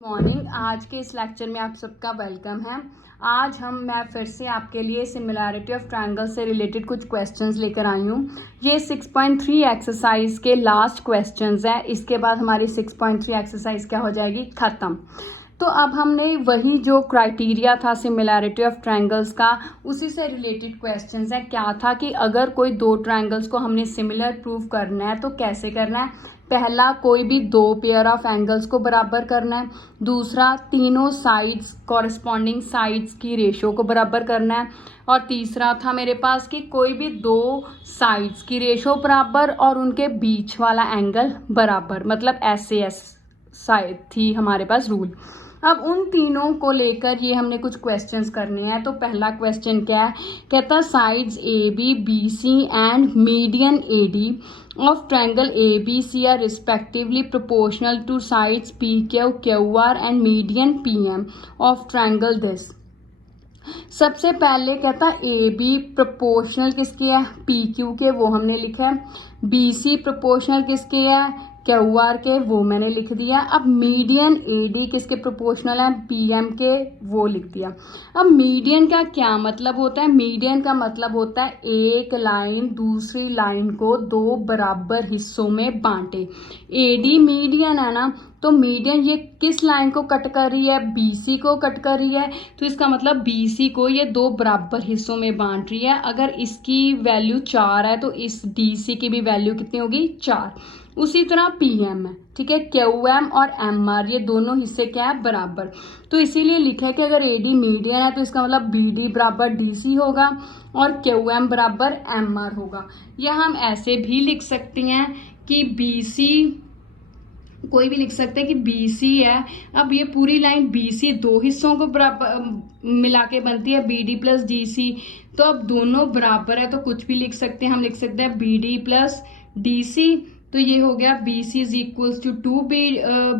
Morning. आज के इस लेक्चर में आप सबका वेलकम है। आज मैं फिर से आपके लिए सिमिलैरिटी ऑफ ट्रायंगल से रिलेटेड कुछ क्वेश्चंस लेकर आई हूँ। ये 6.3 एक्सरसाइज के लास्ट क्वेश्चंस है। इसके बाद हमारी 6.3 एक्सरसाइज क्या हो जाएगी, ख़त्म। तो अब हमने वही जो क्राइटेरिया था सिमिलैरिटी ऑफ ट्रायंगल्स का, उसी से रिलेटेड क्वेश्चंस है। क्या था कि अगर कोई दो ट्रायंगल्स को हमने सिमिलर प्रूव करना है तो कैसे करना है। पहला, कोई भी दो पेयर ऑफ एंगल्स को बराबर करना है। दूसरा, तीनों साइड्स कॉरस्पॉन्डिंग साइड्स की रेशो को बराबर करना है। और तीसरा था मेरे पास कि कोई भी दो साइड्स की रेशो बराबर और उनके बीच वाला एंगल बराबर, मतलब SAS साइड थी हमारे पास रूल। अब उन तीनों को लेकर ये हमने कुछ क्वेश्चंस करने हैं। तो पहला क्वेश्चन क्या है, कहता sides AB, BC and median AD of triangle ABC are respectively proportional to sides PQ, QR and median PM of triangle this। सबसे पहले कहता AB प्रोपोर्शनल किसके है, PQ के, वो हमने लिखा है। BC प्रोपोर्शनल किसके है, QR के, वो मैंने लिख दिया। अब मीडियन AD किसके प्रोपोर्शनल है, PM के, वो लिख दिया। अब मीडियन का क्या मतलब होता है, मीडियन का मतलब होता है एक लाइन दूसरी लाइन को दो बराबर हिस्सों में बांटे। AD मीडियन है ना, तो मीडियन ये किस लाइन को कट कर रही है, BC को कट कर रही है। तो इसका मतलब BC को ये दो बराबर हिस्सों में बांट रही है। अगर इसकी वैल्यू 4 है तो इस DC की भी वैल्यू कितनी होगी, 4। उसी तरह PM है, ठीक है। QM और MR ये दोनों हिस्से क्या है, बराबर। तो इसीलिए लिखा है कि अगर AD मीडियन है तो इसका मतलब BD बराबर DC होगा और QM बराबर MR होगा। या हम ऐसे भी लिख सकते हैं कि BC, कोई भी लिख सकते हैं कि BC है। अब ये पूरी लाइन BC दो हिस्सों को बराबर मिला के बनती है, BD प्लस DC। तो अब दोनों बराबर है तो कुछ भी लिख सकते हैं, हम लिख सकते हैं BD प्लस DC। तो ये हो गया BC is equals to 2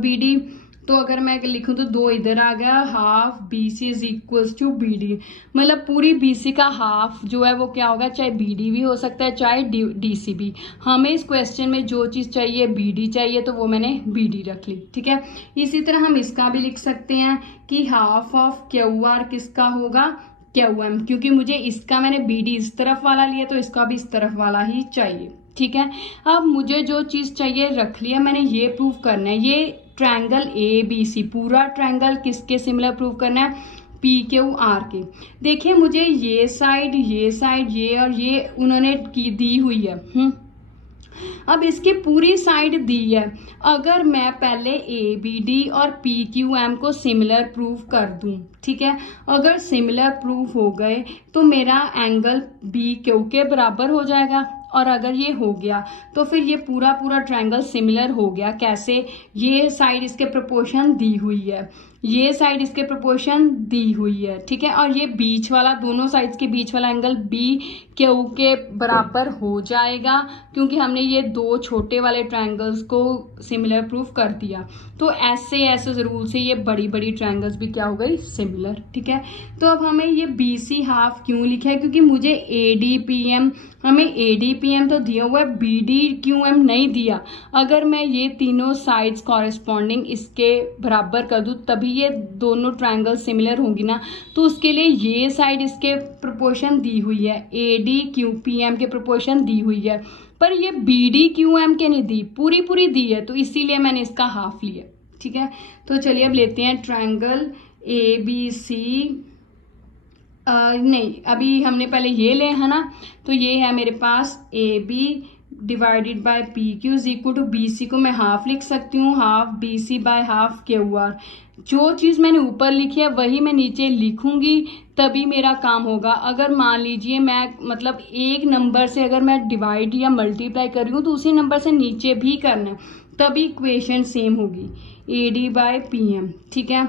BD। तो अगर मैं लिखूं तो 2 इधर आ गया, half BC is equals to BD। मतलब पूरी BC का हाफ जो है वो क्या होगा, चाहे BD भी हो सकता है चाहे DC भी। हमें इस क्वेश्चन में जो चीज़ चाहिए BD चाहिए, तो वो मैंने BD रख ली, ठीक है। इसी तरह हम इसका भी लिख सकते हैं कि हाफ ऑफ QR किसका होगा, QM, क्योंकि मुझे इसका मैंने BD इस तरफ वाला लिया तो इसका भी इस तरफ वाला ही चाहिए, ठीक है। अब मुझे जो चीज़ चाहिए रख लिया, मैंने ये प्रूव करना है, ये ट्रायंगल ABC पूरा ट्रायंगल किसके सिमिलर प्रूव करना है, PQR के। देखिए मुझे ये साइड ये और ये उन्होंने दी हुई है। अब इसकी पूरी साइड दी है। अगर मैं पहले ABD और PQM को सिमिलर प्रूव कर दूं, ठीक है, अगर सिमिलर प्रूव हो गए तो मेरा एंगल BQ के बराबर हो जाएगा। और अगर ये हो गया तो फिर ये पूरा ट्रायंगल सिमिलर हो गया। कैसे, ये साइड इसके प्रोपोर्शन दी हुई है, ये साइड इसके प्रोपोर्शन दी हुई है, ठीक है। और ये बीच वाला, दोनों साइड्स के बीच वाला एंगल BQ के बराबर हो जाएगा, क्योंकि हमने ये दो छोटे वाले ट्रायंगल्स को सिमिलर प्रूव कर दिया। तो ऐसे रूल से ये बड़ी ट्रायंगल्स भी क्या हो गई, सिमिलर, ठीक है। तो अब हमें ये BC हाफ क्यों लिखा है, क्योंकि मुझे ADPM, हमें ADPM तो दिया हुआ है, BDQM नहीं दिया। अगर मैं ये तीनों साइड्स कॉरेस्पॉन्डिंग इसके बराबर कर दूं तभी ये दोनों ट्रायंगल सिमिलर होंगी ना। तो उसके लिए ये साइड इसके प्रोपोर्शन दी हुई है, ADQPM के प्रोपोर्शन दी हुई है, पर ये BDQM के नहीं दी, पूरी दी है, तो इसीलिए मैंने इसका हाफ लिया, ठीक है। तो चलिए अब लेते हैं ट्रायंगल ABC। नहीं, अभी हमने पहले ये ले है ना, तो ये है मेरे पास AB divided by PQ is equal to BC को मैं हाफ लिख सकती हूँ, half BC by half QR। जो चीज़ मैंने ऊपर लिखी है वही मैं नीचे लिखूंगी, तभी मेरा काम होगा। अगर मान लीजिए मैं मतलब एक नंबर से अगर मैं डिवाइड या मल्टीप्लाई कर रही हूँ तो उसी नंबर से नीचे भी करना है, तभी इक्वेशन सेम होगी। AD बाय PM, ठीक है।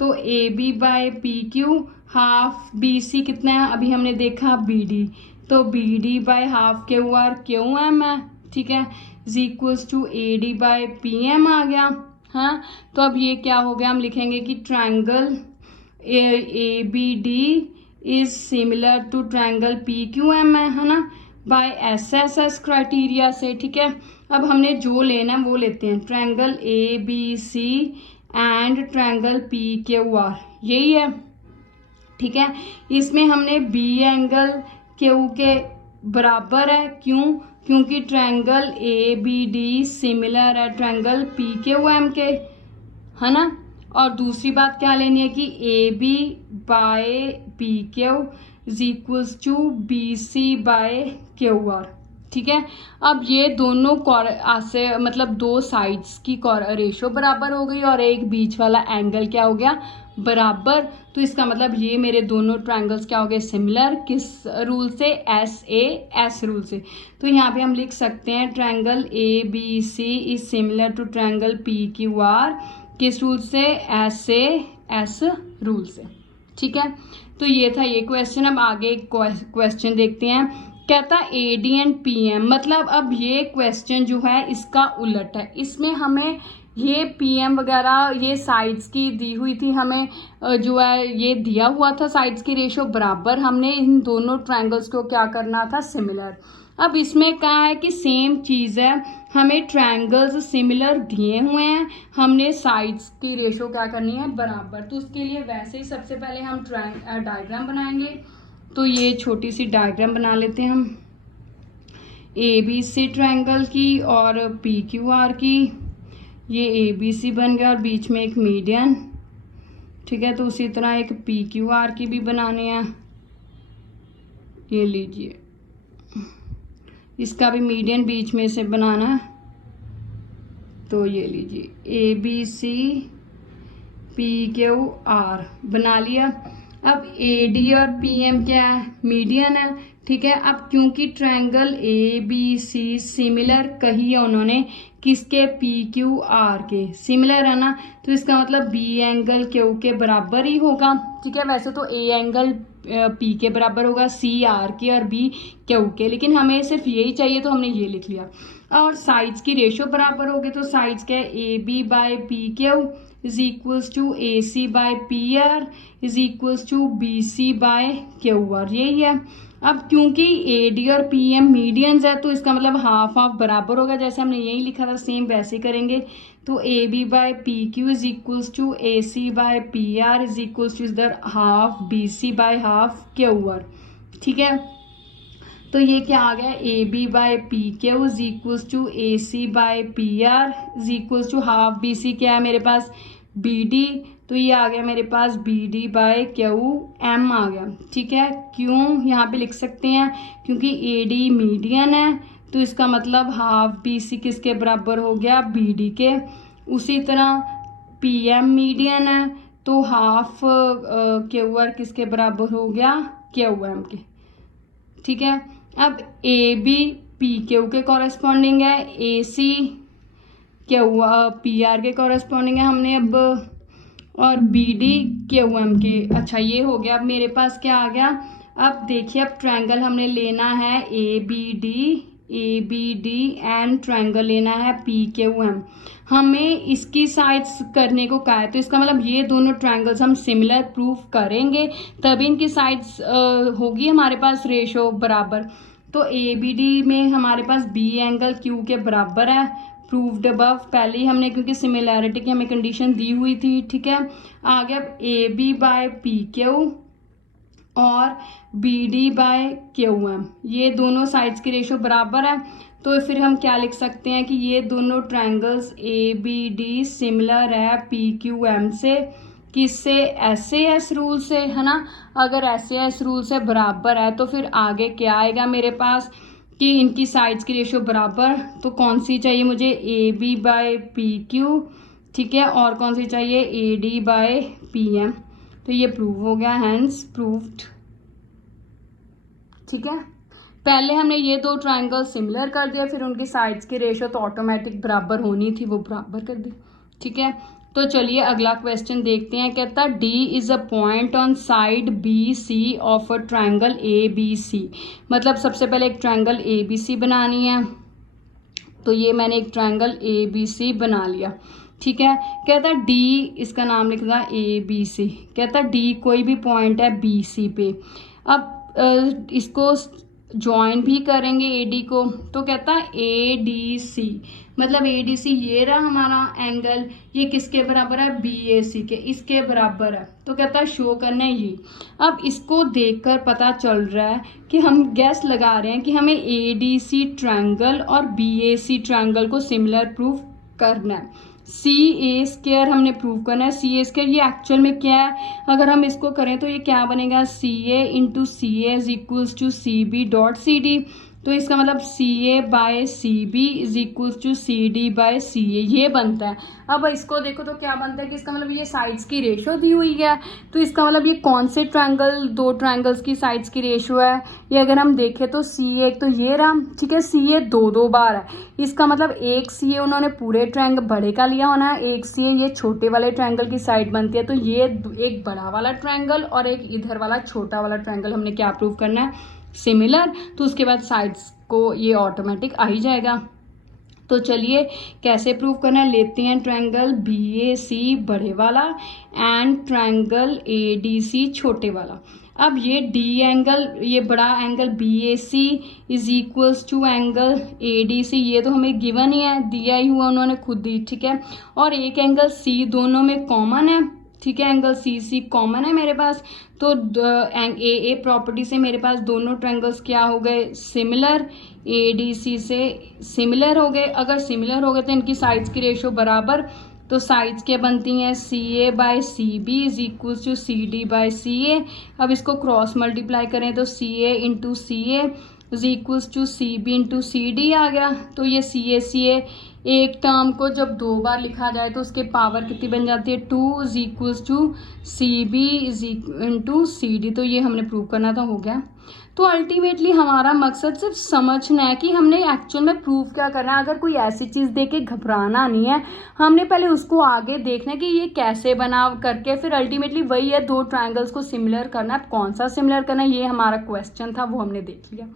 तो AB by PQ, half BC कितना है, अभी हमने देखा BD, तो BD बाय हाफ QM है, ठीक है, is equals to AD by PM आ गया। हाँ, तो अब ये क्या हो गया, हम लिखेंगे कि triangle ABD is similar to triangle PQM है ना, बाय SSS क्राइटेरिया से, ठीक है। अब हमने जो लेना है वो लेते हैं, triangle ABC and triangle PQR, यही है, ठीक है। इसमें हमने बी एंगल क्यू के बराबर है, क्यों? क्योंकि ट्रायंगल ABD सिमिलर है ट्रायंगल PQM के, है ना। और दूसरी बात क्या लेनी है कि AB by PQ is equals to BC by QR, ठीक है। अब ये दोनों से मतलब दो साइड्स की रेशो बराबर हो गई और एक बीच वाला एंगल क्या हो गया, बराबर। तो इसका मतलब ये मेरे दोनों ट्रायंगल्स क्या हो गए, सिमिलर। किस रूल से? SAS रूल से। तो यहाँ पे हम लिख सकते हैं triangle ABC is similar to triangle PQR, किस रूल से? SAS रूल से, ठीक है। तो ये था ये क्वेश्चन। अब आगे क्वेश्चन देखते हैं। कहता AD एंड PM, मतलब अब ये क्वेश्चन जो है इसका उलट है। इसमें हमें ये PM वगैरह ये साइड्स की दी हुई थी, हमें जो है ये दिया हुआ था साइड्स की रेशो बराबर, हमने इन दोनों ट्रायंगल्स को क्या करना था, सिमिलर। अब इसमें क्या है कि सेम चीज़ है, हमें ट्रायंगल्स सिमिलर दिए हुए हैं, हमने साइड्स की रेशो क्या करनी है, बराबर। तो उसके लिए वैसे ही सबसे पहले हम डायग्राम बनाएंगे। तो ये छोटी सी डायग्राम बना लेते हैं हम ABC ट्रायंगल की और PQR की। ये ABC बन गया और बीच में एक मीडियन, ठीक है। तो उसी तरह एक PQR की भी बनाने हैं, ये लीजिए, इसका भी मीडियन बीच में से बनाना है। तो ये लीजिए ABC PQR बना लिया। अब AD और PM क्या है, मीडियन है, ठीक है। अब क्योंकि ट्रायंगल ABC सिमिलर कही है उन्होंने, किसके, PQR के, सिमिलर है ना, तो इसका मतलब B एंगल Q के बराबर ही होगा, ठीक है। वैसे तो A एंगल P के बराबर होगा, C R के और B Q के, लेकिन हमें सिर्फ यही चाहिए तो हमने ये लिख लिया। और साइड्स की रेशो बराबर होगी, तो साइड्स क्या है, AB by PQ is equals to AC by PR is equals to BC by QR, यही है। अब क्योंकि AD और PM मीडियंस है, तो इसका मतलब हाफ हाफ बराबर होगा, जैसे हमने यही लिखा था सेम वैसे करेंगे। तो AB by PQ is equals to AC by PR is equals to इधर half BC by half QR, ठीक है। तो ये क्या आ गया, AB by PQ is equals to AC by PR is equals to half BC क्या है मेरे पास, BD। तो ये आ गया मेरे पास BD बाय QM आ गया, ठीक है। क्यों यहाँ पे लिख सकते हैं, क्योंकि AD मीडियन है, तो इसका मतलब हाफ BC किसके बराबर हो गया, BD के। उसी तरह PM मीडियन है, तो हाफ QR किसके बराबर हो गया, QM के, ठीक है। अब AB PQ के कॉरेस्पॉन्डिंग है, AC PR के कॉरेस्पॉन्डिंग है हमने अब, और BD QM के। अच्छा ये हो गया। अब मेरे पास क्या आ गया, अब देखिए, अब ट्रायंगल हमने लेना है ABD एंड ट्रायंगल लेना है PQM। हमें इसकी साइड्स करने को कहा है, तो इसका मतलब ये दोनों ट्रायंगल्स हम सिमिलर प्रूफ करेंगे, तभी इनकी साइड्स होगी हमारे पास रेशो बराबर। तो ABD में हमारे पास B एंगल Q के बराबर है, प्रूव्ड अबव, पहले ही हमने, क्योंकि सिमिलैरिटी की हमें कंडीशन दी हुई थी, ठीक है। आगे अब AB बाय PQ और BD बाय QM, ये दोनों साइड्स की रेशो बराबर है। तो फिर हम क्या लिख सकते हैं कि ये दोनों ट्रायंगल्स ABD सिमिलर है PQM से, किससे, SAS रूल से, है ना। अगर SAS रूल से बराबर है तो फिर आगे क्या आएगा मेरे पास कि इनकी साइड्स की रेशो बराबर। तो कौन सी चाहिए मुझे, AB बाय PQ, ठीक है, और कौन सी चाहिए, AD बाय PM। तो ये प्रूव हो गया, हैंस प्रूव्ड, ठीक है। पहले हमने ये दो ट्रायंगल सिमिलर कर दिया, फिर उनकी साइड्स की रेशो तो ऑटोमेटिक बराबर होनी थी, वो बराबर कर दी, ठीक है। तो चलिए अगला क्वेश्चन देखते हैं। कहता D is a point on side BC of a triangle ABC। मतलब सबसे पहले एक ट्रायंगल ABC बनानी है, तो ये मैंने एक ट्रायंगल ABC बना लिया, ठीक है। कहता D, इसका नाम लिख दिया ABC। कहता D कोई भी पॉइंट है BC पे। अब इसको ज्वाइन भी करेंगे AD को, तो कहता है ADC, मतलब ADC ये रहा हमारा एंगल, ये किसके बराबर है, BAC के, इसके बराबर है। तो कहता है शो करना है ये। अब इसको देखकर पता चल रहा है कि हम गैस लगा रहे हैं कि हमें ADC ट्रायंगल और BAC ट्रायंगल को सिमिलर प्रूव करना है। CA² हमने प्रूव करना है। CA² ये एक्चुअल में क्या है, अगर हम इसको करें तो ये क्या बनेगा, CA into CA is equals to CB dot CD। तो इसका मतलब CA by CB is equals to CD by CA ये बनता है। अब इसको देखो तो क्या बनता है कि इसका मतलब ये साइड्स की रेशो दी हुई है, तो इसका मतलब ये कौन से ट्रायंगल, दो ट्रायंगल्स की साइड्स की रेशो है। ये अगर हम देखें तो CA एक तो ये रहा, ठीक है, CA दो बार है, इसका मतलब एक CA उन्होंने पूरे ट्रायंगल बड़े का लिया होना है, एक CA ये छोटे वाले ट्रायंगल की साइड बनती है। तो ये एक बड़ा वाला ट्रायंगल और एक इधर वाला छोटा वाला ट्रायंगल हमने क्या प्रूव करना है, सिमिलर। तो उसके बाद साइड्स को ये ऑटोमेटिक आ ही जाएगा। तो चलिए कैसे प्रूव करना है, लेते हैं ट्रायंगल BAC बड़े वाला एंड ट्रायंगल ADC छोटे वाला। अब ये D एंगल, ये बड़ा angle BAC is equals to angle ADC, ये तो हमें गिवन ही है, दिया ही हुआ उन्होंने खुद ही, ठीक है। और एक एंगल C दोनों में कॉमन है, ठीक है, एंगल CC कॉमन है मेरे पास। तो AA प्रॉपर्टी से मेरे पास दोनों ट्रायंगल्स क्या हो गए, सिमिलर, ADC से सिमिलर हो गए। अगर सिमिलर हो गए तो इनकी साइड्स की रेशो बराबर, तो साइड्स क्या बनती हैं, CA by CB is equal to CD by CA। अब इसको क्रॉस मल्टीप्लाई करें तो CA into CA is equals to CB into CD आ गया। तो ये CA एक टर्म को जब दो बार लिखा जाए तो उसके पावर कितनी बन जाती है, 2 is equals to CB is into CD। तो ये हमने प्रूव करना था, हो गया। तो अल्टीमेटली हमारा मकसद सिर्फ समझना है कि हमने एक्चुअल में प्रूव क्या करना है। अगर कोई ऐसी चीज़ देख के घबराना नहीं है, हमने पहले उसको आगे देखना है कि ये कैसे बना करके, फिर अल्टीमेटली वही है, दो ट्रायंगल्स को सिमिलर करना है। कौन सा सिमिलर करना है ये हमारा क्वेश्चन था, वो हमने देख लिया।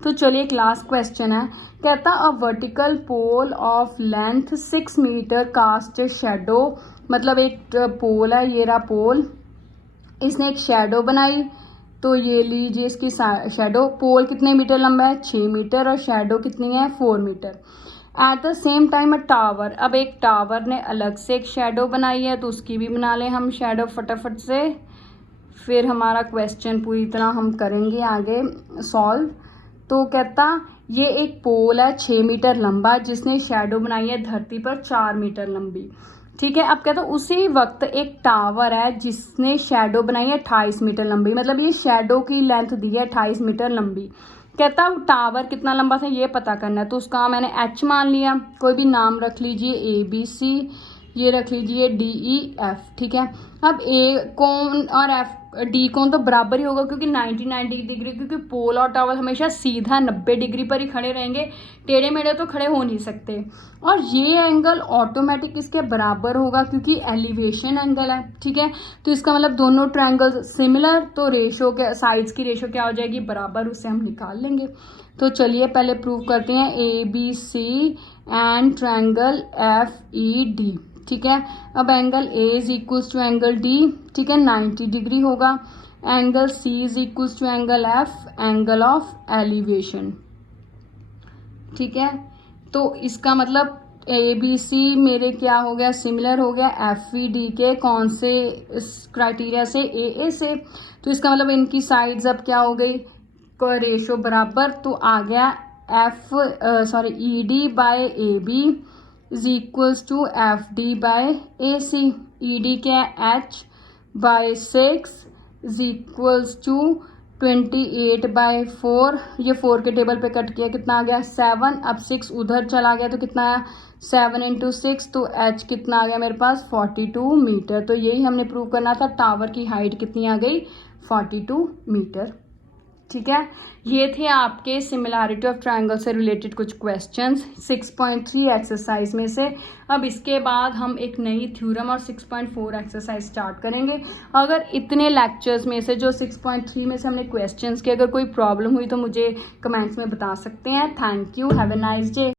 तो चलिए एक लास्ट क्वेश्चन है, कहता a vertical pole of length 6 metre cast shadow, मतलब एक पोल है, ये रहा पोल, इसने एक शेडो बनाई। तो ये लीजिए इसकी शेडो, पोल कितने मीटर लंबा है, 6 मीटर, और शेडो कितनी है, 4 metre. At the same time a tower, अब एक टावर ने अलग से एक शेडो बनाई है, तो उसकी भी बना लें हम शेडो फटाफट से, फिर हमारा क्वेश्चन पूरी तरह हम करेंगे आगे सॉल्व। तो कहता ये एक पोल है 6 मीटर लंबा जिसने शेडो बनाई है धरती पर 4 मीटर लंबी, ठीक है। अब कहता उसी वक्त एक टावर है जिसने शेडो बनाई है 28 मीटर लंबी, मतलब ये शेडो की लेंथ दी है 28 मीटर लंबी। कहता टावर कितना लंबा था ये पता करना है, तो उसका मैंने H मान लिया, कोई भी नाम रख लीजिए, ABC, ये रख लीजिए DEF, ठीक है। अब A कोण और D कोण तो बराबर ही होगा क्योंकि 90 डिग्री, क्योंकि पोल और टावर हमेशा सीधा 90 डिग्री पर ही खड़े रहेंगे, टेढ़े मेढ़े तो खड़े हो नहीं सकते। और ये एंगल ऑटोमेटिक इसके बराबर होगा क्योंकि एलिवेशन एंगल है, ठीक है। तो इसका मतलब दोनों ट्रायंगल सिमिलर, तो रेशो के साइड्स की रेशो क्या हो जाएगी, बराबर, उसे हम निकाल लेंगे। तो चलिए पहले प्रूव करते हैं ABC एंड ट्रायंगल FED, ठीक है। अब angle A is equals to angle D, ठीक है, 90 डिग्री होगा। Angle C is equals to angle F, angle of elevation, ठीक है। तो इसका मतलब ABC मेरे क्या हो गया, सिमिलर हो गया FED के कौन से क्राइटेरिया से, AA से। तो इसका मतलब इनकी साइड्स अब क्या हो गई, रेशो बराबर, तो आ गया ED by AB is equals to FD by AC। ED क्या है, H by 6 is equals to 28 by 4, ये 4 के टेबल पे कट किया, कितना आ गया 7। अब 6 उधर चला गया तो कितना आया 7 इंटू 6, तो H कितना आ गया मेरे पास 42 मीटर। तो यही हमने प्रूव करना था, टावर की हाइट कितनी आ गई 42 मीटर, ठीक है। ये थे आपके सिमिलैरिटी ऑफ ट्रायंगल से रिलेटेड कुछ क्वेश्चंस 6.3 एक्सरसाइज में से। अब इसके बाद हम एक नई थ्योरम और 6.4 एक्सरसाइज स्टार्ट करेंगे। अगर इतने लेक्चर्स में से जो 6.3 में से हमने क्वेश्चंस के अगर कोई प्रॉब्लम हुई तो मुझे कमेंट्स में बता सकते हैं। Thank you, have a nice day.